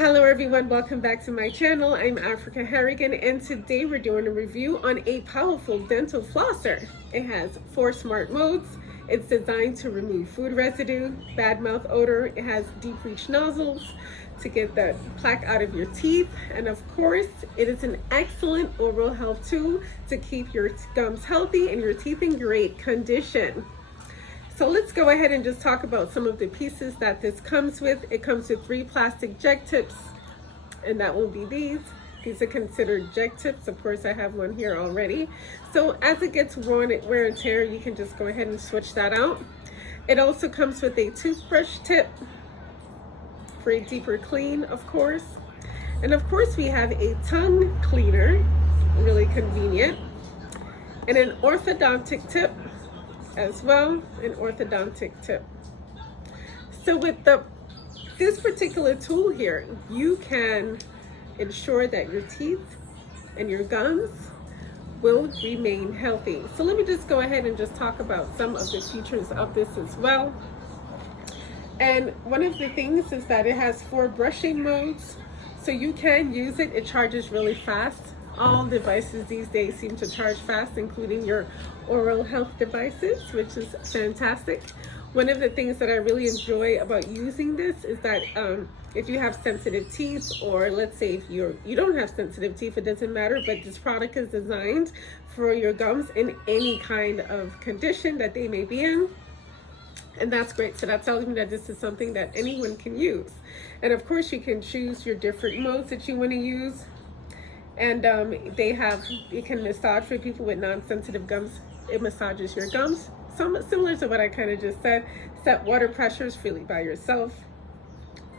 Hello everyone, welcome back to my channel. I'm AFRICAH Harrigan, and today we're doing a review on a powerful dental flosser. It has 4 smart modes. It's designed to remove food residue, bad mouth odor. It has deep reach nozzles to get the plaque out of your teeth. And of course, it is an excellent oral health tool to keep your gums healthy and your teeth in great condition. So let's go ahead and just talk about some of the pieces that this comes with. It comes with 3 plastic jet tips, and that will be these. These are considered jet tips. Of course, I have one here already. So as it gets worn, wear and tear, you can just go ahead and switch that out. It also comes with a toothbrush tip for a deeper clean, of course. And of course, we have a tongue cleaner, really convenient, and an orthodontic tip as well, an orthodontic tip. So with this particular tool here, you can ensure that your teeth and your gums will remain healthy. So let me just go ahead and just talk about some of the features of this as well. And one of the things is that it has 4 brushing modes, so you can use it. It charges really fast. All devices these days seem to charge fast, including your oral health devices, which is fantastic. One of the things that I really enjoy about using this is that if you have sensitive teeth, or let's say if you don't have sensitive teeth, it doesn't matter, but this product is designed for your gums in any kind of condition that they may be in. And that's great. So that tells me that this is something that anyone can use. And of course, you can choose your different modes that you want to use. And you can massage for people with non-sensitive gums. It massages your gums, similar to what I kind of just said. Set water pressures freely by yourself.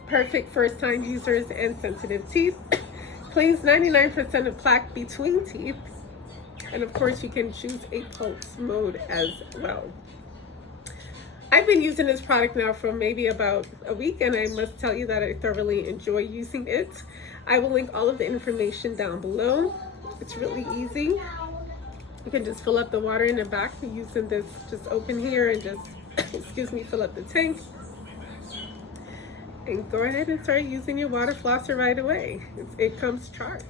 Perfect first-time users and sensitive teeth. Cleans 99% of plaque between teeth. And of course, you can choose a pulse mode as well. I've been using this product now for maybe about a week, and I must tell you that I thoroughly enjoy using it. I will link all of the information down below. It's really easy. You can just fill up the water in the back using this. Just open here and just, excuse me, fill up the tank. And go ahead and start using your water flosser right away. It comes charged.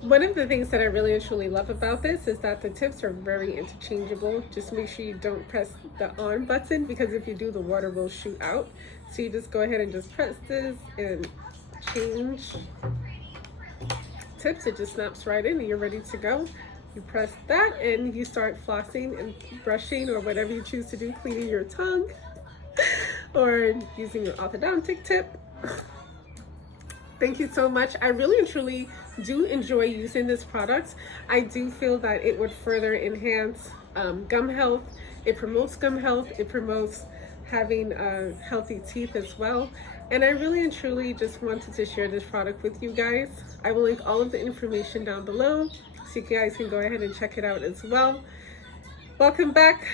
One of the things that I really and truly love about this is that the tips are very interchangeable. Just make sure you don't press the on button, because if you do, the water will shoot out. So you just go ahead and just press this and change tips. It just snaps right in and you're ready to go. You press that and you start flossing and brushing, or whatever you choose to do, cleaning your tongue or using your orthodontic tip. Thank you so much. I really and truly do enjoy using this product. I do feel that it would further enhance gum health. It promotes gum health. It promotes having healthy teeth as well. And I really and truly just wanted to share this product with you guys. I will link all of the information down below, so you guys can go ahead and check it out as well. Welcome back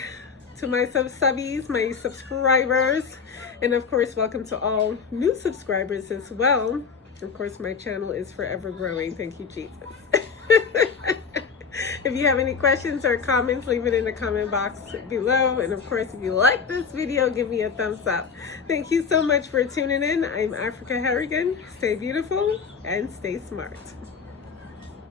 to my subbies, my subscribers. And of course, welcome to all new subscribers as well. Of course, my channel is forever growing. Thank you, Jesus. If you have any questions or comments, leave it in the comment box below. And of course, if you like this video, give me a thumbs up. Thank you so much for tuning in. I'm AFRICAH Harrigan. Stay beautiful and stay smart.